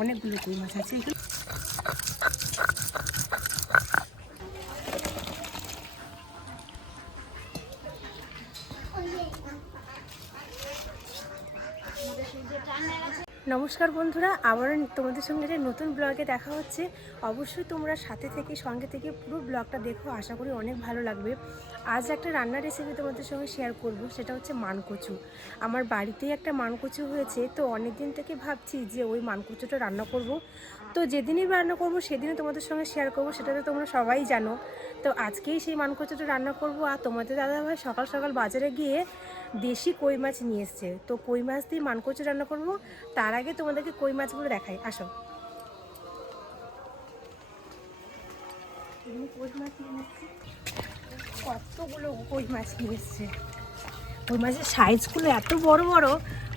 অনেকগুলো কই মাছ আছে এখানে। নমস্কার বন্ধুরা, আবার তোমাদের সঙ্গে একটা নতুন ব্লগে দেখা হচ্ছে। অবশ্যই তোমরা সাথে থেকে সঙ্গে থেকে পুরো ব্লগটা দেখো, আশা করি অনেক ভালো লাগবে। আজ একটা রান্নার রেসিপি তোমাদের সঙ্গে শেয়ার করব, সেটা হচ্ছে মানকচু। আমার বাড়িতেই একটা মানকচু হয়েছে, তো অনেক দিন থেকে ভাবছি যে ওই মানকচুটা রান্না করব। তো যেদিনই রান্না করব সেদিনই তোমাদের সঙ্গে শেয়ার করব, সেটা তো তোমরা সবাই জানো। তো আজকেই সেই মানকচুটা রান্না করব। আর তোমাদের দাদাভাই সকাল সকাল বাজারে গিয়ে দেশি কই মাছ নিয়ে এসছে, তো কই মাছ দিয়ে মানকচু রান্না করব। তার আগে তোমাদেরকে কই মাছগুলো দেখাই, আসো। কই মাছ নিয়ে এসছে, কতগুলো কই মাছ নিয়ে এসছে। কই মাছের সাইজগুলো এত বড় বড়,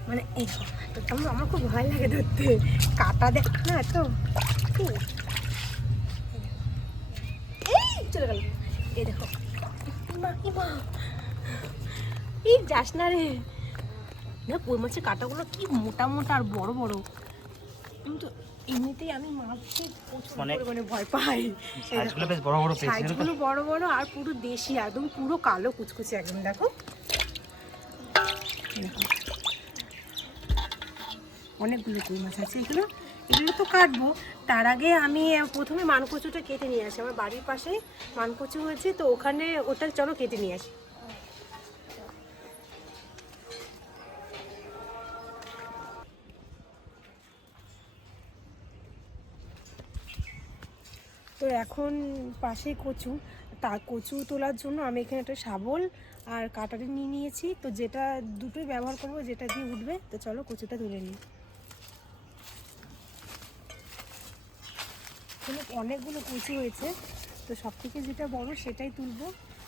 মানে এই আমার খুব ভয় লাগে ধরতে, কাটা দেখো না এত। এই চলে গেল, এই দেখো, এই যাস না রে। না, কই মাছের কাঁটাগুলো কি মোটা মোটা আর বড় বড়। কিন্তু এমনিতেই আমি মাছকে প্রচুর পরিমাণে ভয় পাই। সাইজগুলো বেশ বড় বড়, সাইজগুলো বড় বড় আর পুরো দেশি, একদম পুরো কালো কুচকুচে একদম। দেখো অনেকগুলো কই মাছ আছে এগুলো, এগুলো তো কাটবো। তার আগে আমি প্রথমে মানকচুটা কেটে নিয়ে আসি। আমার বাড়ির পাশে মানকচু হয়েছে, তো ওখানে ওটা চলো কেটে নিয়ে আসি। তো এখন পাশে কচু, তা কচু তোলার জন্য আমি এখানে একটা শাবল আর কাটারি নিয়ে নিয়েছি। তো যেটা দুটোই ব্যবহার করব, যেটা দিয়ে উঠবে। তো চলো কচুটা তুলে নিই। অনেকগুলো কচু হয়েছে, তো সব থেকে যেটা বড় সেটাই তুলবো।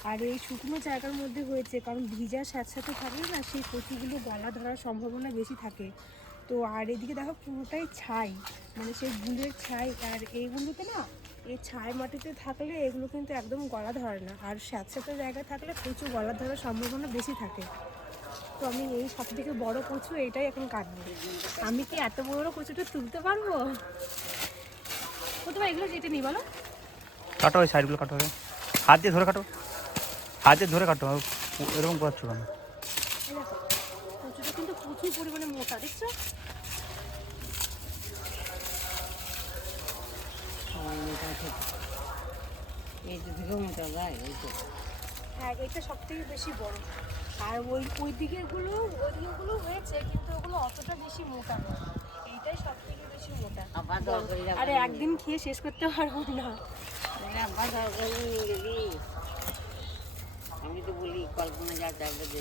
আর এই শুকনো জায়গার মধ্যে হয়েছে, কারণ ভিজা স্যাঁতস্যাঁতে থাকলে না সেই কচুগুলো গলা ধরার সম্ভাবনা বেশি থাকে। তো আর এদিকে দেখো পুরোটাই ছাই, মানে সেই গুলের ছাই। আর এইগুলোতে না, এই ছাই মাটিতে থাকলে এগুলো কিন্তু একদম গলা ধরে না, আর স্যাঁতস্যাঁতে জায়গায় থাকলে কচু গলা ধরার সম্ভাবনা বেশি থাকে। তো আমি এই সব থেকে বড় কচু এইটাই এখন কাটবো। আমি কি এত বড় কচুটা তুলতে পারবো? কোথাও এগুলো যেতে নেই বলো। কাটো ওই সাইডগুলো কাটো, হাত দিয়ে ধরে কাটো, হাত দিয়ে ধরে কাটো, এরকম করছো কেন? কচুটা কিন্তু প্রচুর পরিমাণে মোটা, দেখছো? হ্যাঁ, এটা সব থেকে বেশি বড়। আর ওই দিকেরগুলো হয়েছে, কিন্তু ওগুলো অতটা বেশি মোটা নয়। এইটাই সব থেকে বেশি মোটা। আরে একদিন খেয়ে শেষ করতে পারবো না। আমি তো বলি কল্পনা যা চাইবে যে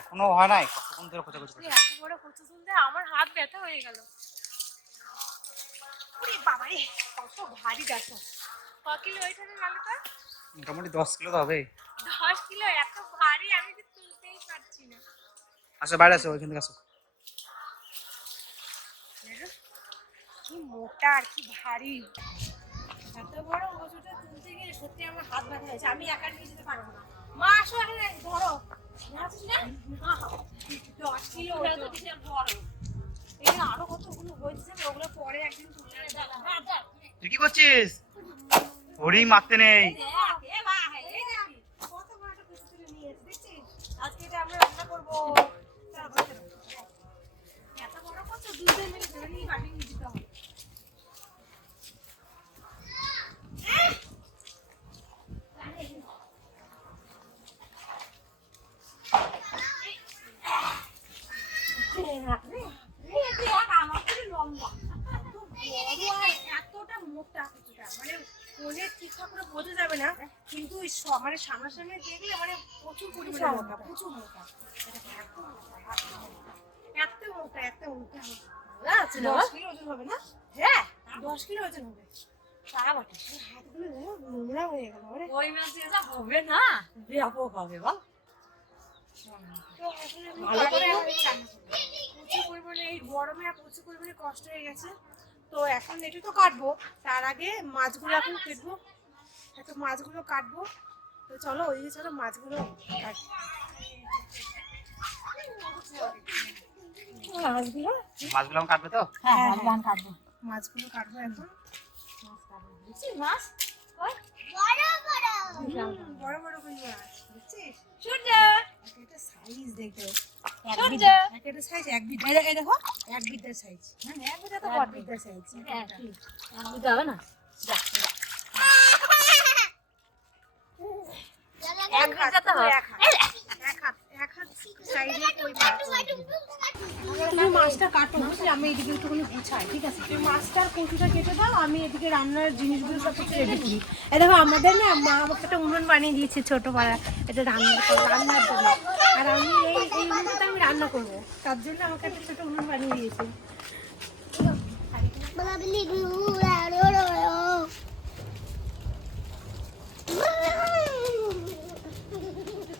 এখনো হয় নাই, কতক্ষণ ধরে খোঁজাখুঁজি করছি। এত বড় কচু তুলতে আমার হাত ব্যথা হয়ে গেল। ওরে বাবা রে, কত ভারী দেখো। ক কিলো ওইখানে লালুটা? মোটামুটি 10 কিলো তো হবে। 10 কিলো? এত ভারী আমি তো তুলতেই পারছি না। আসো বাইরে আসো, ওইখান থেকে আসো। কি মোটা আর কি ভারী। এত বড় কচুটা তুলতে গিয়ে সত্যি আমার হাত ব্যথা হয়েছে, আমি একা নিয়ে যেতে পারবো না। মা আসো এখানে ধরো। 10 কিলো বড়। এই আরো কতগুলো হয়েছে, ওগুলো পরে একদিন তুলে নেবো। তুই কি করছিস? হরিং মারতে নেই। কত বড় একটা কচু তুলে নিয়ে এসেছি, দেখছিস? আজকে এটা আমরা রান্না করবো। এত বড় কচু দুজন মিলে ধরে নিয়ে বাড়ি নিয়ে যেতে হবে। এতটা মোটা কচুটা, মানে ফোনে ঠিকঠাক করে বোঝা যাবে না, কিন্তু মানে সামনাসামনি দেখলে মানে প্রচুর পরিমাণে মোটা, প্রচুর মোটা। এত মোটা, এত মোটা। 10 কিলো ওজন হবে না? হ্যাঁ, 10 কিলো ওজন হবে। সারা বাটি হাতগুলো নোংরা হয়ে গেল। ওই মাসে যা হবে না, ব্যাপক হবে বল। ভালো করে প্রচুর পরিমাণে এই গরমে প্রচুর পরিমাণে কষ্ট হয়ে গেছে। তো এখন এটা তো কাটবো, তার আগে মাছগুলো এখন কেটবো। তো মাছগুলো কাটবো। তো চলো ওইদিকে, চলো মাছগুলো কাট। মাছগুলো মাছগুলো আমি কাটবে তো? হ্যাঁ হ্যাঁ ধান কাটবো। মাছগুলো কাটবো এখন। মাছ বড় বড় কই মাছ বুঝছিস? সূর্য একটা সাইজ দেখো, সূর্য একটা সাইজ এক বিট, এই দেখো এক বিটের সাইজ, হ্যাঁ এক বুঝা তো এক বড় বিটের সাইজ। হ্যাঁ ঠিক এক বুঝা হবে না এক বুঝা তো হবে এক হাত সাইজে কই মাছ। তুমি মাছটা কাটো, বুঝলি? আমি এদিকে একটুখানি গুছাই, ঠিক আছে? তুমি মাছটার কচুটা কেটে দাও, আমি এদিকে রান্নার জিনিসগুলো সব কিছু রেডি করি। এই দেখো আমাদের না মা আমাকে একটা উনুন বানিয়ে দিয়েছে ছোট পাড়া, এটা রান্নার জন্য। আর আমি এই উনুনটাতে আমি রান্না করবো, তার জন্য আমাকে একটা ছোট উনুন বানিয়ে দিয়েছে।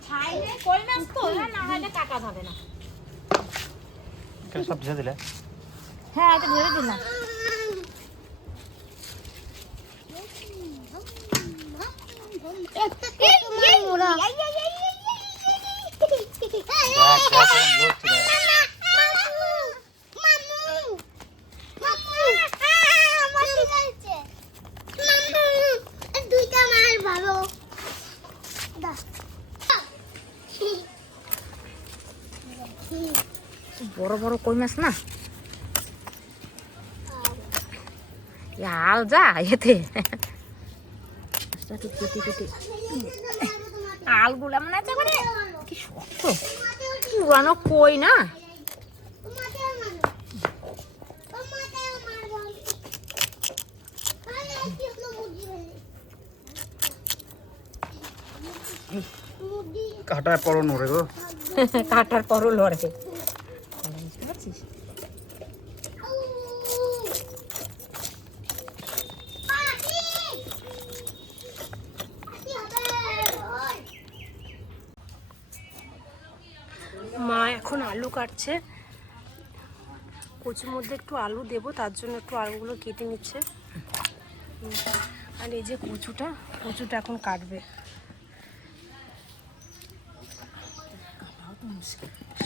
খাইলে কই মাছ তো না হলে কাটা যাবে না এখানে সব ঢেলে দিলে? হ্যাঁ এটা ধরে দিলাম দেখ দেখ লড়ছে দেখ। বড় বড় কই মাছ না আল যা এতে আলগুলা মনে আছে মানে কি শক্ত পুরানো কই না কাটায় পড়ো নড়ে গো। কাটার পরও লড়ে বুঝতে পারছিস মা এখন আলু কাটছে, কচুর মধ্যে একটু আলু দেবো, তার জন্য একটু আলুগুলো কেটে নিচ্ছে। আর এই যে কচুটা এখন কাটবে।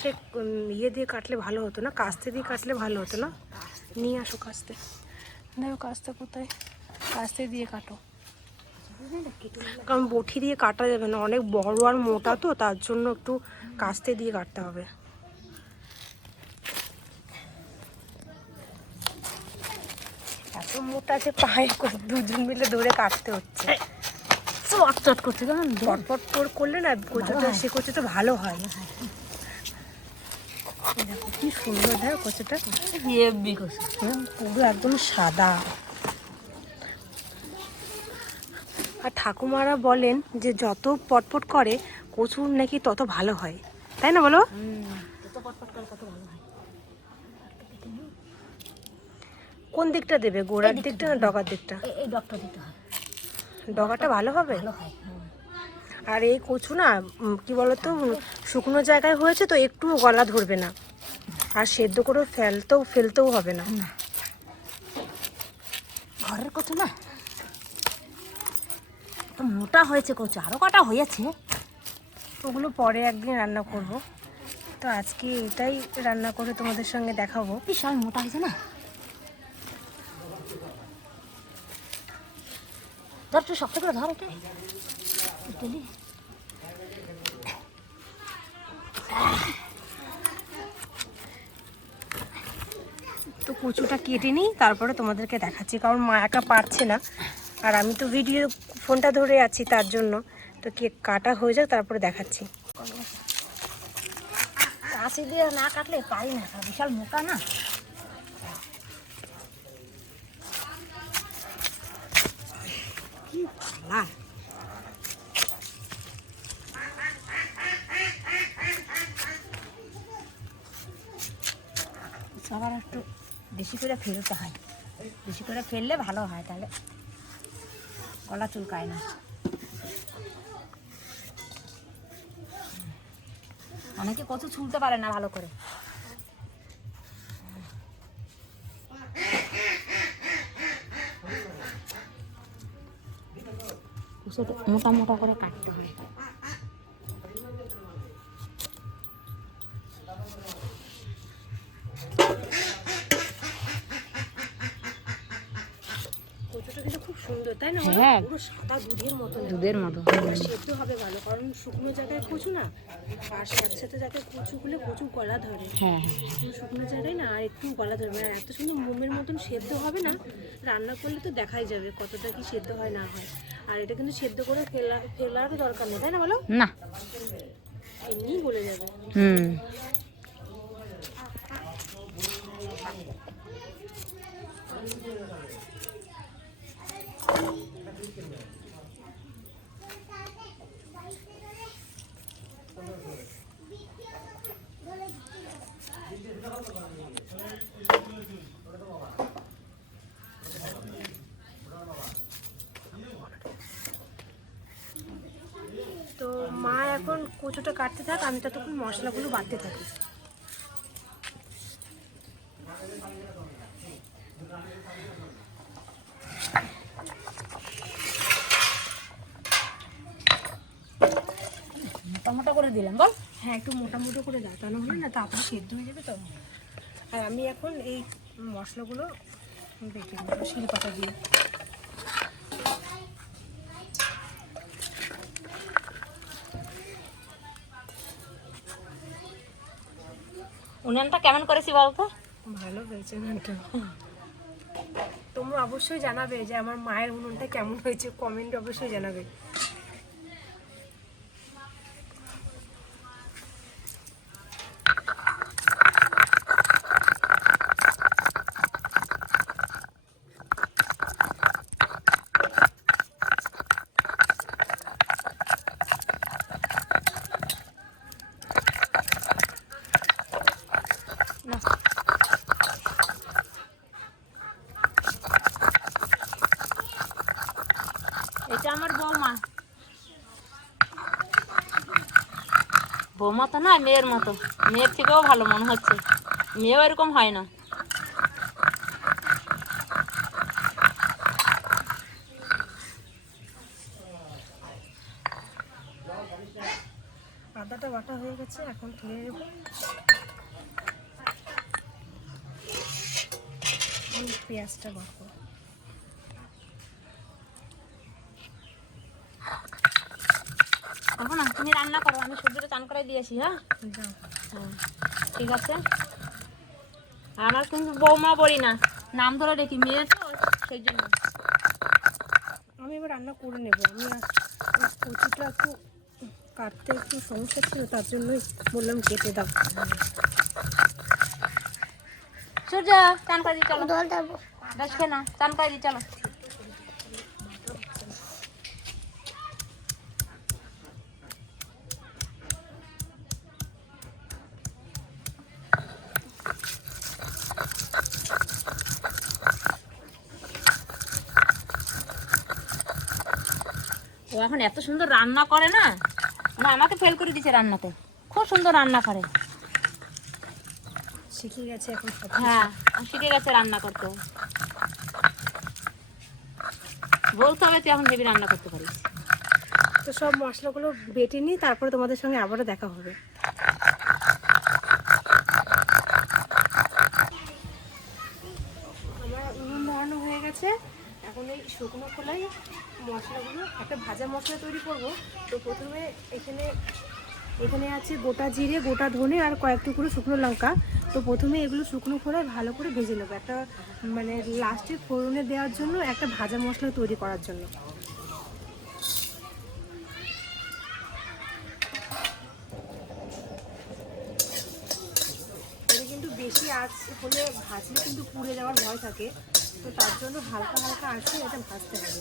সে ইয়ে দিয়ে কাটলে ভালো হতো না, কাস্তে দিয়ে কাটলে ভালো হতো না? নিয়ে আসো কাস্তে, দেখো কাস্তে কোথায়, কাস্তে দিয়ে কাটো, কারণ বটি দিয়ে কাটা যাবে না, অনেক বড় আর মোটা তো, তার জন্য একটু কাস্তে দিয়ে কাটতে হবে। এত মোটা যে পায়ে দুজন মিলে ধরে কাটতে হচ্ছে, চট করতে কেমন পটপট করলে না কচুটা, সে কচুটা ভালো হয়। দেখো কি সুন্দর, দেখো কচুটা হেভি কচু পুরো একদম সাদা। আর ঠাকুমারা বলেন যে যত পটপট করে কচুর নাকি তত ভালো হয়, তাই না বলো? কত পটপট করে কত ভালো হয় কোন দিকটা দেবে, গোড়ার দিকটা না ডগার দিকটা? এই ডক্টর দিতে হয় ডগাটা ভালো হবে। ভালো হয় আর এই কচু না কি বলতো, শুকনো জায়গায় হয়েছে তো একটু গলা ধরবে না, আর সেদ্ধ করে ফেলতেও হবে না। ঘরের কচু না তো মোটা হয়েছে কচু, আরো কটা হয়েছে ওগুলো পরে একদিন রান্না করব, তো আজকে এটাই রান্না করে তোমাদের সঙ্গে দেখাবো। বিশাল মোটা হয়েছে না, ধর তুই শক্ত করে ধর এটা টেলি তো কচুটা কেটে নিই, তারপরে তোমাদেরকে দেখাচ্ছি, কারণ মা একা পারছে না, আর আমি তো ভিডিও ফোনটা ধরে আছি, তার জন্য তো কাটা হয়ে যাক তারপরে দেখাচ্ছি। কাশি দিয়ে না কাটলে পারি না, বিশাল মোটা না। কি পালা সবার একটু বেশি করে ফেলতে হয়, বেশি করে ফেললে ভালো হয়, তাহলে গলা চুলকায় না। অনেকে কচু ছুলতে পারে না ভালো করে, সেটা মোটা মোটা করে কাটতে হয়। কচুটা কিন্তু খুব সুন্দর, তাই না বলো? হ্যাঁ। পুরো সাদা দুধের মতো লাগে। দুধের মতো। আর সেদ্ধ হবে ভালো, কারণ শুকনো জায়গায় কচু না, আর সাথে সাথে জায়গায় কচু হলে কচু গলা ধরে। হ্যাঁ হ্যাঁ। পুরো শুকনো জায়গায় না আর একটু গলা ধরবে, আর এত সুন্দর মোমের মতন সেদ্ধ হবে না, রান্না করলে তো দেখাই যাবে কতটা কি সেদ্ধ হয় না হয়। আর এটা কিন্তু সেদ্ধ করে ফেলারও দরকার নেই, তাই না বলো? না। এমনিই গলে যাবে। হুম। তো মা এখন কচুটা কাটতে থাক, আমি ততক্ষণ মশলাগুলো বাটতে থাকি। মোটা মোটা করে দিলাম বল। হ্যাঁ, একটু মোটামুটি করে দাও, তা না হলে না তাড়াতাড়ি সেদ্ধ হয়ে যাবে তো। আর আমি এখন এই মশলাগুলো বেটে নেবো শিলপাটা দিয়ে। উনানটা কেমন করেছি বলতো? ভালো হয়েছে উনুনটা। তোমরা অবশ্যই জানাবে যে আমার মায়ের উনুনটা কেমন হয়েছে, কমেন্ট অবশ্যই জানাবে। এটা আমার বৌমা। বৌমা তো না, মেয়ের মতো। মেয়ের থেকেও ভালো মনে হচ্ছে, মেয়েও এরকম হয় না। আদাটা বাটা হয়ে গেছে, এখন তুলে নেবো। পেঁয়াজটা বাটবো। এখন না, তুমি রান্না করো, আমি সবজিটা চান করে দিয়েছি। হ্যাঁ যাও। হ্যাঁ, ঠিক আছে। আমার কিন্তু বৌমা বলি না, নাম ধরে দেখি, মেয়ে তো সেই জন্য। আমি এবার রান্না করে নেবো। আমি কচুটা একটু কাটতে একটু সমস্যা ছিল, তার জন্যই বললাম কেটে দাও। সূর্য, চান করে দিই চলো। বেশ খেয়ে না, চান করে দিই চলো। ও এখন এত সুন্দর রান্না করে না, না আমাকে ফেল করে দিচ্ছে রান্নাতে। খুব সুন্দর রান্না করে। শিখে গেছে এখন সব। হ্যাঁ, শিখে গেছে রান্না করতে। বলতে হবে তুই এখন হেবি রান্না করতে পারিস। তো সব মশলাগুলো বেটে নিই, তারপরে তোমাদের সঙ্গে আবারও দেখা হবে। আমার উনুন ধরানো হয়ে গেছে। এখন এই শুকনো খোলাই মশলাগুলো, একটা ভাজা মশলা তৈরি করব। তো প্রথমে এখানে আছে গোটা জিরে, গোটা ধনে আর কয়েক টুকরো শুকনো লঙ্কা। তো প্রথমে এগুলো শুকনো খোলায় ভালো করে ভেজে নেবো, একটা মানে লাস্টে ফোড়নে দেওয়ার জন্য, একটা ভাজা মশলা তৈরি করার জন্য। এটা কিন্তু বেশি আঁচ হলে ভাজলে কিন্তু পুড়ে যাওয়ার ভয় থাকে, তো তার জন্য হালকা হালকা আঁচে এটা ভাজতে হবে।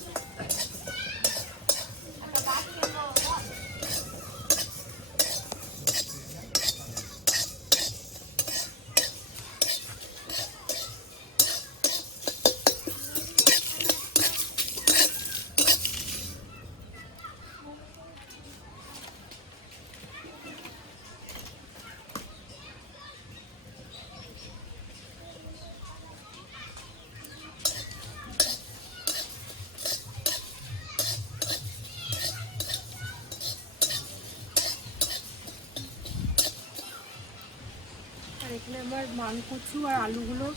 এখানে আমার মানকচু আর আলুগুলো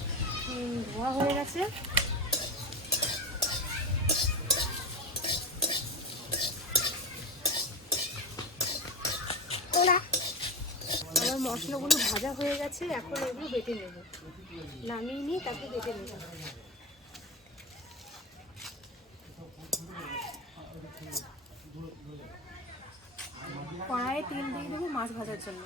ধোয়া হয়ে গেছে। আমার মশলাগুলো ভাজা হয়ে গেছে, এখন এগুলো বেটে নেব। নামিয়ে নিয়ে তারপরে বেটে নেব। কড়াইয়ে তেল দিয়ে দেবো মাছ ভাজার জন্য।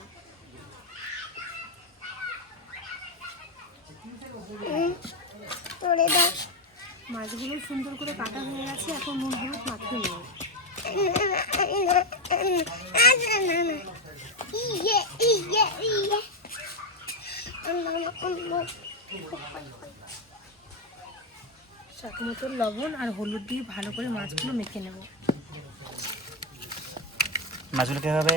মাছগুলো সুন্দর করে কাটা হয়ে গেছে, এখন নুন হলুদ মাখিয়ে নেব। স্বাদ মতো লবণ আর হলুদ দিয়ে ভালো করে মাছগুলো মেখে নেব। মাছগুলো কি হবে?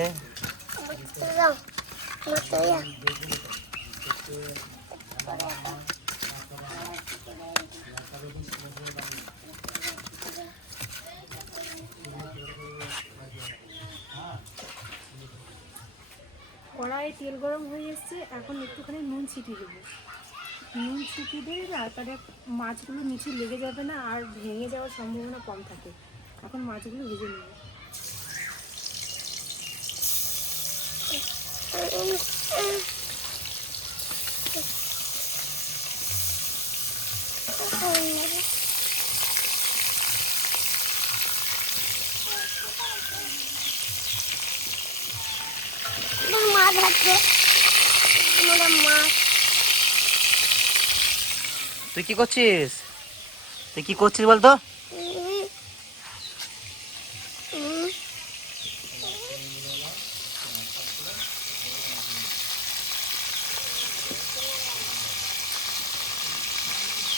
কড়াইয়ে তেল গরম হয়ে এসছে, এখন একটুখানি নুন ছিটিয়ে দেবো। নুন ছিটিয়ে দিলে তারপরে মাছগুলো নিচে লেগে যাবে না আর ভেঙে যাওয়ার সম্ভাবনা কম থাকে। এখন মাছগুলো ভেজে নেব। মাছ আছে, মাছ। তুই কি করছিস? তুই কি করছিস বলতো?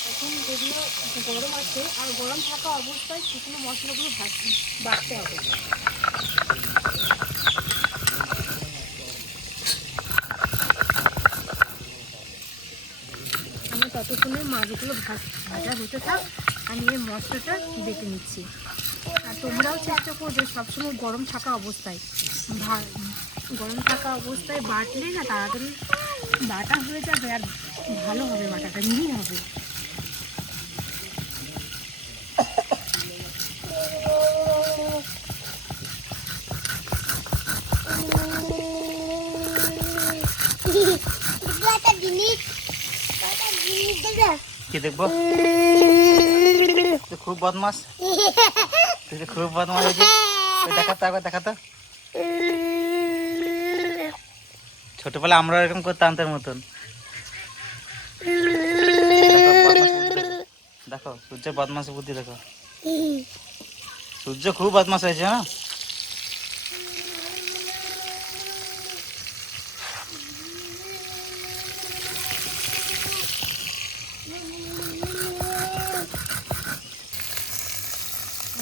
এখন যেগুলো গরম আছে আর গরম থাকা অবস্থায় শুকনো মশলাগুলো বাটতে হবে। আমি ততক্ষণে মাছগুলো ভাজা হতে থাক, আমি এই মশলাটা বেটে নিচ্ছি। আর তোমরাও চেষ্টা করবে সবসময় গরম থাকা অবস্থায় বাটলে না তাড়াতাড়ি বাটা হয়ে যাবে আর ভালো হবে, বাটাটা মিহি হবে। কি দেখবো? তুই খুব বদমাস, তুই তো খুব বদমাস হয়েছিস। দেখাতো একবার, দেখাতো। ছোটবেলা আমরা এরকম করতাম তোর মতন। দেখো সূর্যের বদমাস বুদ্ধি দেখো। সূর্য খুব বদমাস হয়েছে না?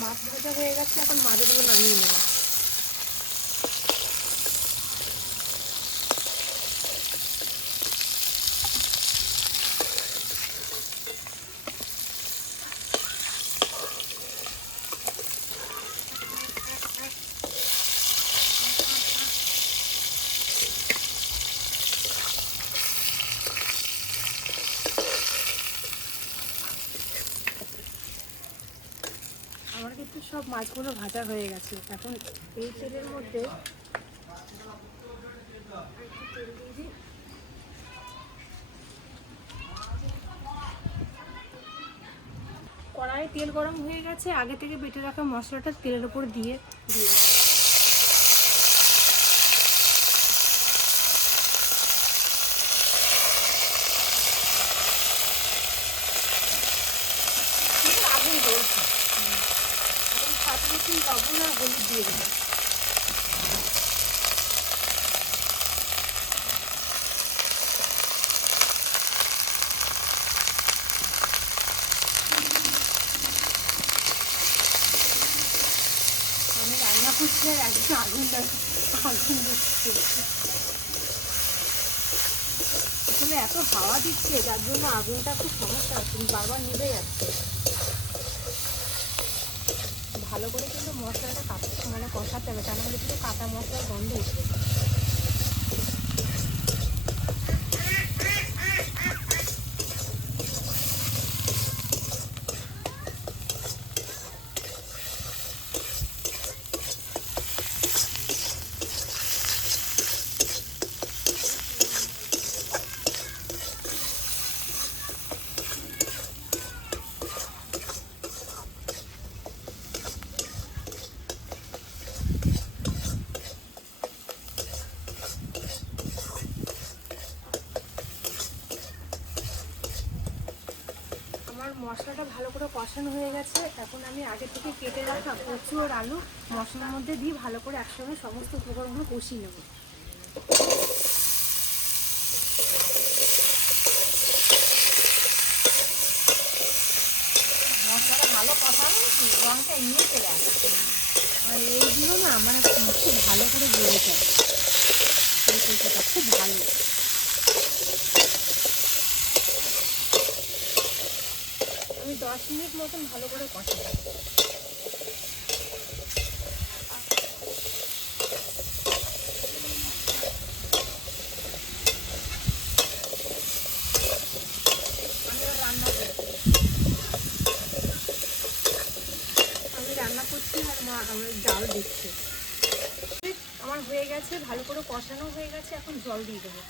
মাছ ভাজা হয়ে গেছে, এখন মাছগুলো নামিয়ে নেব। আমার কিন্তু সব মাছগুলো ভাজা হয়ে গেছে, এখন এই তেলের মধ্যে তেল দিয়ে দিই। কড়াইয়ে তেল গরম হয়ে গেছে, আগে থেকে বেটে রাখা মশলাটা তেলের উপর দিয়ে দিয়ে আগুন জ্বলছে। এখন স্বাদ মতন লবণ আর হলুদ দিয়ে দেবো। আমি রান্না করছি আর একদিন আগুন দিচ্ছে। আসলে এত হাওয়া দিচ্ছে যার জন্য আগুনটা খুব সমস্যা হচ্ছে, বারবার নিভে যাচ্ছে। ভালো করে কিন্তু মশলাটা কষাতে হবে, তা নাহলে কিন্তু কাঁচা মশলার গন্ধ উঠবে। মশলাটা ভালো করে কষানো হয়ে গেছে। এখন আমি আগে থেকে কেটে রাখা কচু আর আলু মশলার মধ্যে দিয়ে ভালো করে একসঙ্গে সমস্ত উপকরণগুলো কষিয়ে নেব। মশলাটা ভালো কষানো, রঙটা এমনি চলে আসে। আর এইগুলো না মানে খুব ভালো করে গলে যায়, এই কচুটা খুব ভালো। আমি 10 মিনিট মতন ভালো করে কষাবো। আমি রান্না করছি আর মা আমার জাল দিচ্ছে। আমার হয়ে গেছে, ভালো করে কষানো হয়ে গেছে, এখন জল দিয়ে দেবো।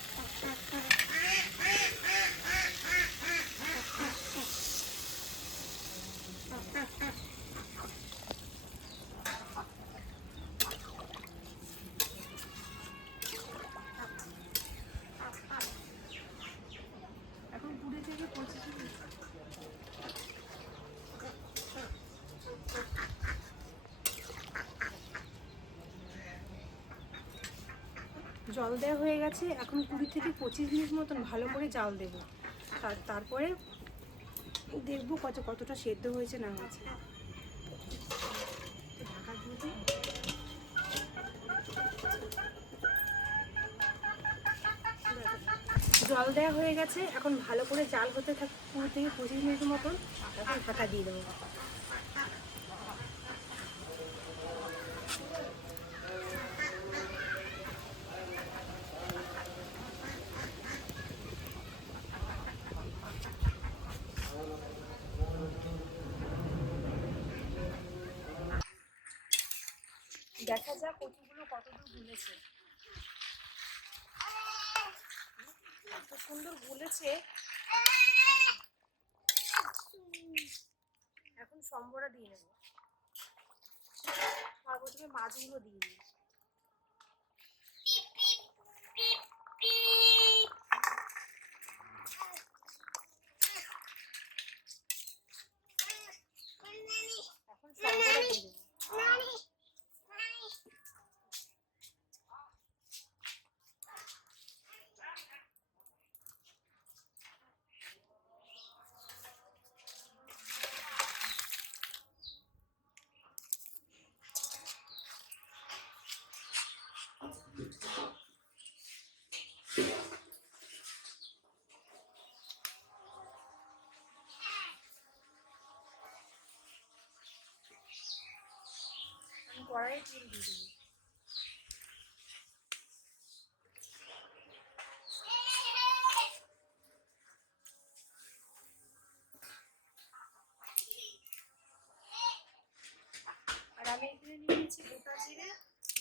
এখন 20 থেকে 25 মিনিট জল দেওয়া হয়ে গেছে। এখন 20 থেকে 25 মিনিট মতন ভালো করে জাল দেব। তারপরে দেখবো কতটা সেদ্ধ হয়েছে না হয়েছে। ঢাকা দিয়ে দিই। জল দেওয়া হয়ে গেছে, এখন ভালো করে জাল হতে থাক 20 থেকে 25 মিনিট মতন। এখন ঢাকা দিয়ে দেবো। দেখা যাক কচুগুলো কতদূর গুলেছে। এত সুন্দর গুলেছে। এখন সম্বরা দিয়ে নেব, তারপর তুমি মাছগুলো দিয়ে দিই। এখন সম্বরা দিয়ে দেবো। আমি কড়াইয়ে তেল দিয়ে দেবো। আর আমি এখানে নিয়ে নিয়েছি গোটা জিরে,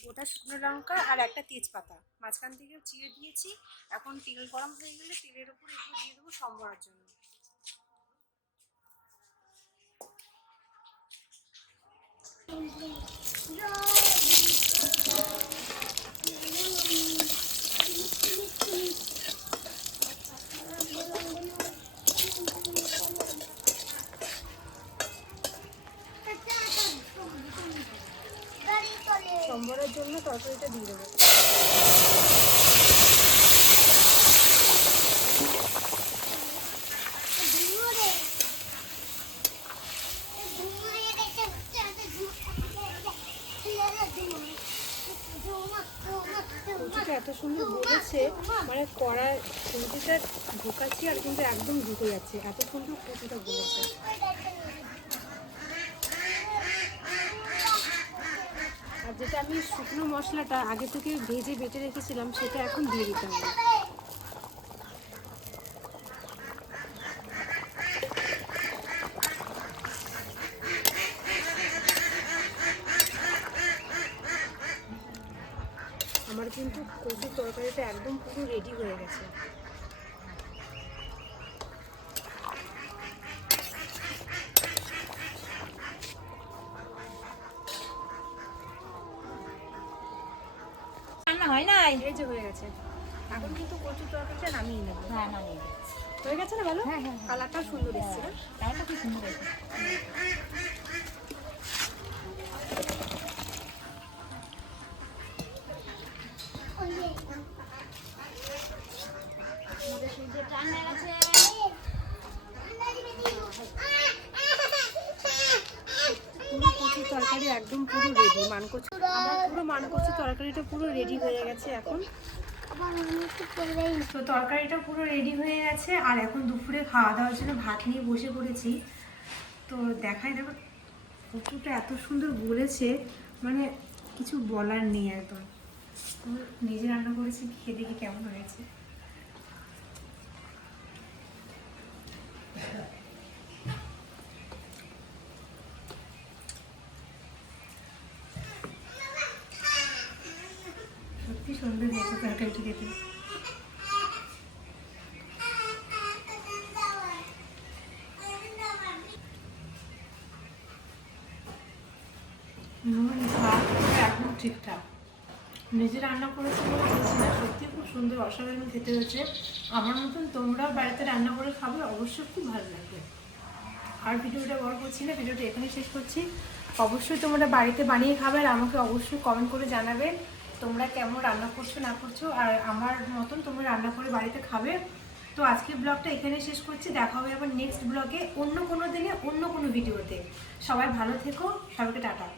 গোটা শুকনো লঙ্কা আর একটা তেজপাতা, মাঝখান থেকে চিড়ে দিয়েছি। এখন তেল গরম হয়ে গেলে তেলের উপর এগুলো দিয়ে দেবো সম্বরার জন্য। সম্বরার জন্য তরকারিটা দিয়ে দেবো। কচুটা এত সুন্দর বলেছে, মানে কড়াই সবজিটা ঢোকাচ্ছি আর কিন্তু একদম ঢুকে যাচ্ছে, এত সুন্দর কচুটা বলেছে। আর যেটা আমি শুকনো মশলাটা আগে থেকে ভেজে বেটে রেখেছিলাম সেটা এখন দিয়ে দিতে হবে। আমার কিন্তু কচুর তরকারিটা একদম পুরো রেডি হয়ে গেছে। রান্না হয় নাই। এই যে হয়ে গেছে, এখন কিন্তু কচুর তরকারিটা নামিয়ে নেব। হ্যাঁ, নামিয়ে দিচ্ছি। হয়ে গেছে না ভালো? হ্যাঁ, হ্যাঁ। কালারটাও সুন্দর এসছে না? তাইটা খুব সুন্দর হয়েছে। পুরো কচুর তরকারি একদম পুরো রেডি। মানকচু আমার পুরো মানকচুর তরকারিটা পুরো রেডি হয়ে গেছে এখন। তো তরকারিটা পুরো রেডি হয়ে গেছে আর এখন দুপুরে খাওয়া দাওয়ার জন্য ভাত নিয়ে বসে পড়েছি। তো দেখাই দেখো কচুটা এত সুন্দর গলেছে, মানে কিছু বলার নেই একদম। তো নিজে রান্না করেছি, খেয়ে দেখি কেমন হয়েছে। সত্যি সুন্দর হয়েছে তরকারিটা খেতে। নুন ভাত একদম ঠিকঠাক। নিজে রান্না করেছি বলে বলছি না, সত্যি খুব সুন্দর অসাধারণ খেতে হয়েছে। আমার মতন তোমরাও বাড়িতে রান্না করে খাবে, অবশ্যই খুব ভালো লাগবে। আর ভিডিওটা বড় করছি না, ভিডিওটা এখানেই শেষ করছি। অবশ্যই তোমরা বাড়িতে বানিয়ে খাবে আর আমাকে অবশ্যই কমেন্ট করে জানাবে তোমরা কেমন রান্না করছো না করছো, আর আমার মতন তোমরা রান্না করে বাড়িতে খাবে। তো আজকের ব্লগটা এখানেই শেষ করছি। দেখা হবে আবার নেক্সট ব্লগে অন্য কোনো দিনে অন্য কোনো ভিডিওতে। সবাই ভালো থেকো, সবাইকে টাটা।